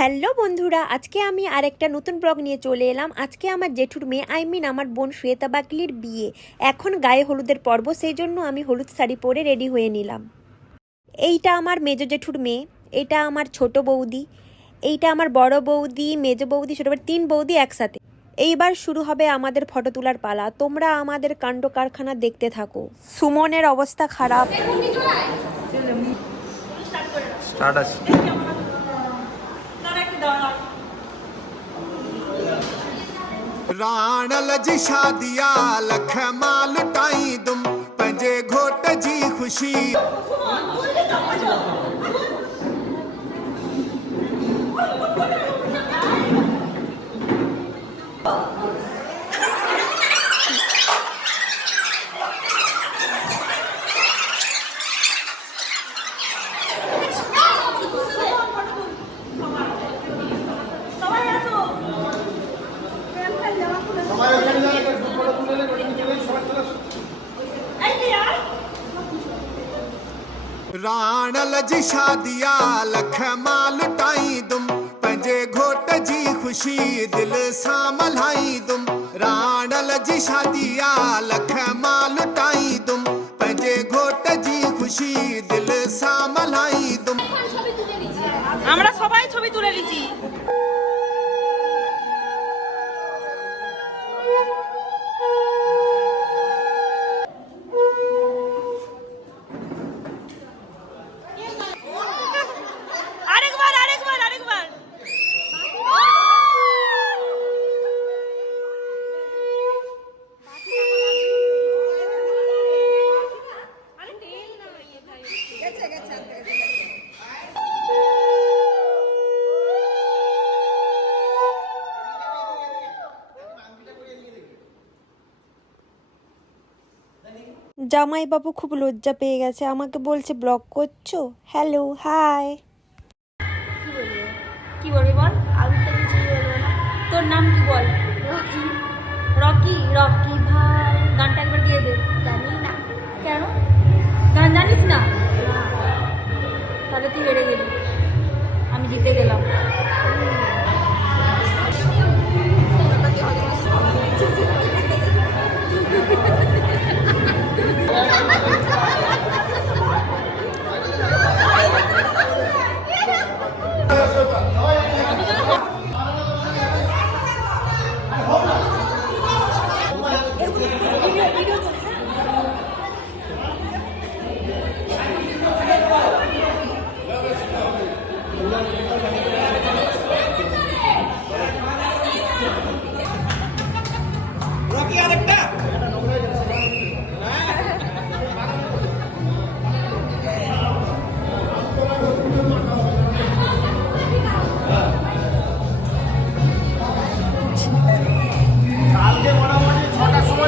Hello বন্ধুরা, আজকে আমি আরেকটা নতুন ব্লগ নিয়ে চলে এলাম। আজকে আমার জেঠুর মেয়ে আমার বোন শ্বেতা বাকলির বিয়ে। এখন গায়ে হলুদের পর্ব, সেই জন্য আমি হলুদ শাড়ি পরে রেডি হয়ে নিলাম। এইটা আমার মেজো জেঠুর মেয়ে, এটা আমার ছোট বৌদি, এইটা আমার বড় বৌদি, মেজো বৌদি, ছোট বৌদি, 3 বৌদি একসাথে। এইবার শুরু হবে আমাদের ফটো তোলার পালা। তোমরা আমাদের কাণ্ড কারখানা দেখতে থাকো। সুমনের অবস্থা খারাপ। राणल जी शादिया लख माल टाई दुम पंजे घोट जी खुशी राणल जी शादिया लख माल टाई दुम पंजे घोट जी खुशी दिल सां मल्हाई दुम राणल जी शादिया लख माल टाई दुम पंजे घोट जी खुशी दिल सां मल्हाई दुम। আমরা সবাই ছবি তুলে নিছি। আরেকবার জামাইবাবু খুব লজ্জা পেয়ে গেছে, আমাকে বলছে ব্লগ করছো। Hello, hi. কি বলবি বল? আমি তো কিছু বলবো না। তোর নাম কি বল? রকি। রকি রকি ভাই, গানটা একবার দিয়ে দে। জানি না। কেন? গান জানিস না? তাহলে তুই হেরে গেলি, আমি জিতে গেলাম।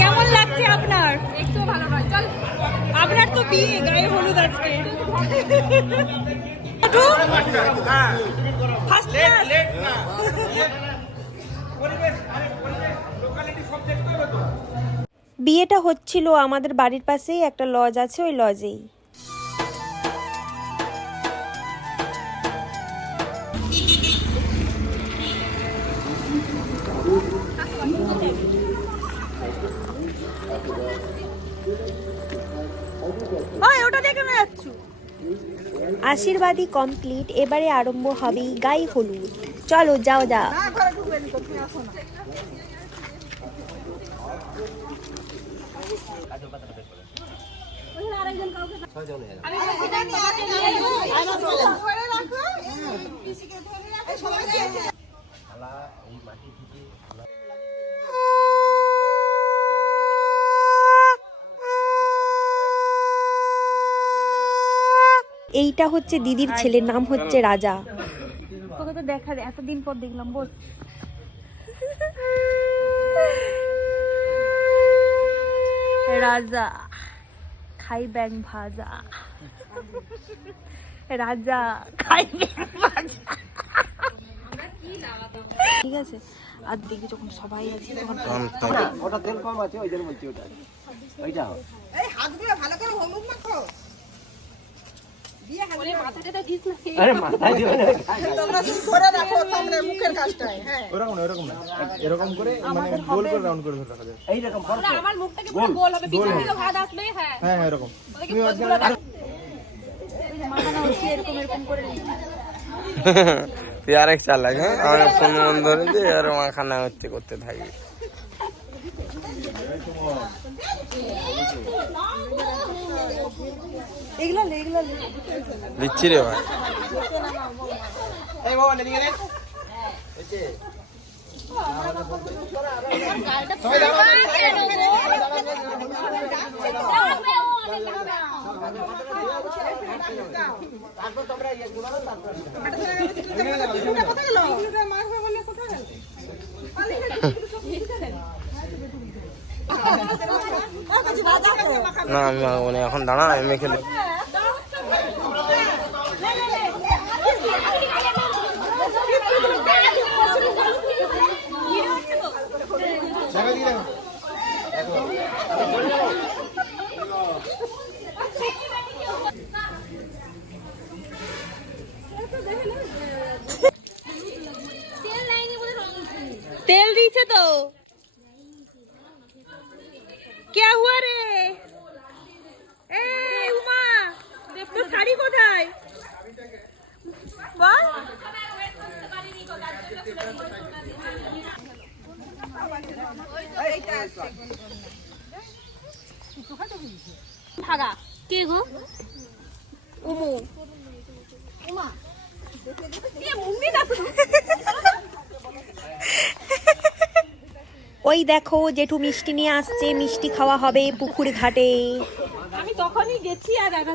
কেমন লাগছে আপনার? একটু ভালো নয়। চল, আপনার তো বিয়ে, গায়ে হলুদ আজকে। First class. বিয়েটা হচ্ছিল আমাদের বাড়ির পাশেই একটা লজ আছে, ওই লজেই। ওটা দেখে না যাচ্ছ। আশীর্বাদী কমপ্লিট, এবারে আরম্ভ হবে গায়ে হলুদ। চলো যাও যা। এইটা হচ্ছে দিদির ছেলে, নাম হচ্ছে রাজা। তোকে তো দেখা এতদিন পর দেখলাম, বল। রাজা খাই ব্যাং ভাজা, রাজা খাই ব্যাং ভাজা। ঠিক আছে, আর দেখি যখন সবাই আছে তখন ওটা তেল কম আছে, ওই জন্য বলছি ওটা ওইটা। এই হাত দিয়ে ভালো করে হলুদ মাখো। বিয়ে আরে মাথায় দিও না। তোমরা শুধু করে রাখো সামনে মুখের কাজটায়। হ্যাঁ ওরকম না, এরকম না, এরকম করে মানে গোল করে রাউন্ড করে ধরে রাখা যায়। এইরকম আমার মুখটাকে পুরো গোল হবে, পিছন থেকে ভাত আসবে। হ্যাঁ হ্যাঁ হ্যাঁ এরকম। তুমি মাখানা হচ্ছে এরকম এরকম করে তুই আরেক চালাক, হ্যাঁ আমার ফোন মন ধরে দিয়ে আর মাখানা হচ্ছে করতে থাকবি। দিচ্ছি রে ভাই। এই বাবা এদিকে নে। সবাই দাঁড়াও। তারপর তোমরা ইয়ে করো, তারপর কোথায় গেল? মাখবে বলে কোথায় গেল? না আমি মাখবো না, এখন দাঁড়া আমি মেখে দিই। দেখো দিকে দেখো। তেল দিয়েছে তো। क्या हुआ रे? ए उमा, तो শাড়ি কোথায়? বল। ভাগা কে গো? উমু উমা কে মুন্নি না শুধু। ওই দেখো জেঠু মিষ্টি নিয়ে আসছে, মিষ্টি খাওয়া হবে পুকুর ঘাটে। আমি তখনই গেছি আর দেখা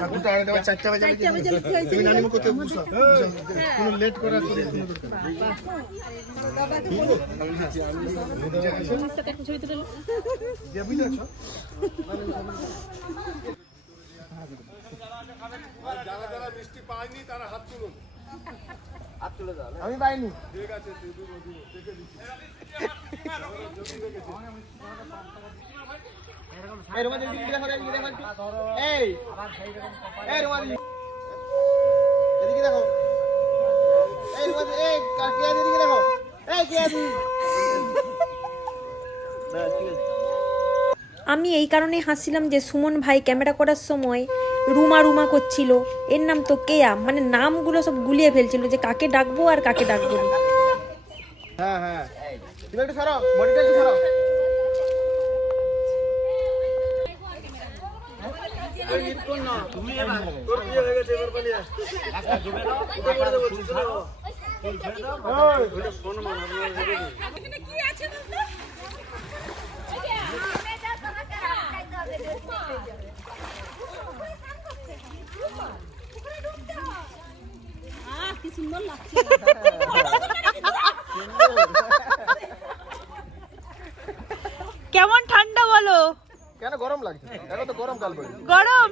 ঠাকুরটা আগে দেওয়া 4টা বাজে তুমি নানি মুখ করতে বুঝছো কোনো লেট করার কোনো দরকার নেই। যে বুঝছো যারা যারা মিষ্টি পায়নি তারা হাত তুলুন। হাত তুলে দাও। আমি পাইনি। ঠিক আছে দিব দেখে দিচ্ছি। এই রুমা দিদি দেখো এদিকে দেখো এই এই রুমা দিদি এদিকে দেখো এই রুমা এই কাকিয়া দিদিকে দেখো এই কিয়া দিদি বাস ঠিক আছে। আমি এই কারণে হাসছিলাম যে সুমন ভাই ক্যামেরা করার সময় রুমা রুমা করছিল। এর নাম তো কেয়া, মানে নামগুলো সব গুলিয়ে ফেলছিল যে কাকে ডাকবো আর কাকে ডাকবো না। হ্যাঁ হ্যাঁ তুমি একটু সরো, বডিটা একটু সরো। তুমি এবার তোর বিয়ে হয়ে গেছে এবার পালিয়ে একটা ডুবে দাও এটা করে দেব তুমি ছাড়ো ফুল ছেড়ে দাও ওটা শোন মান আপনি রেখে দিন। এখানে কি আছে বলতো? কি সুন্দর লাগছে। কেমন ঠান্ডা বলো? কেন গরম লাগছে? দেখো তো গরম কাল পড়ে। গরম।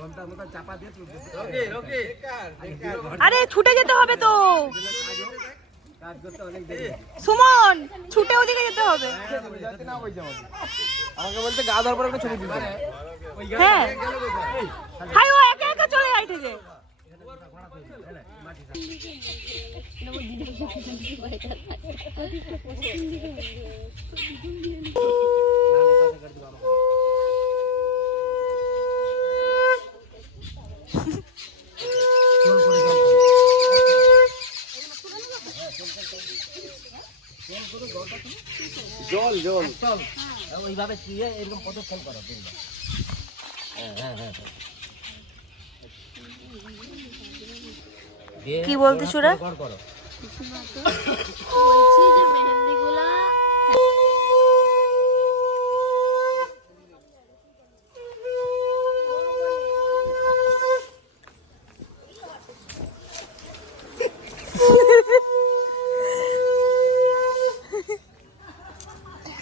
ঘন্টার মতো চাপা দিয়ে তুলবে। রকি রকি আরে ছুটে যেতে হবে তো। কাজ করতে অনেক দেরি। সুমন ছুটে ওদিকে যেতে হবে। যাতে না বইছে আমাকে বলতে গা ধর পর একটা ছবি দিতে। হ্যাঁ হাই ও একা একা চলে যাইতে যে। জল জল ওইভাবে শুয়ে এরকম প্রদর্শন করো তোমরা। হ্যাঁ হ্যাঁ কি বলতে সুরা? করো বলছি যে মেহেন্দিগুলা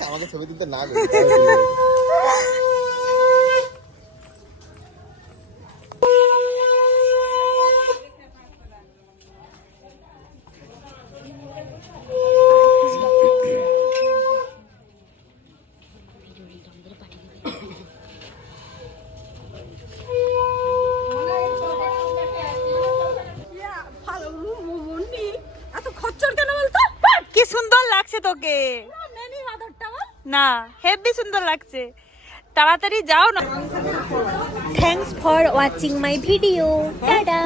আমাকে ছবি দিতে না গো। খচ্চর কেন বলতো? কি সুন্দর লাগছে তোকে। নেনি মাদরটা বল। না, হেভি সুন্দর লাগছে। তাড়াতাড়ি যাও না। Thanks for watching my video. Tata.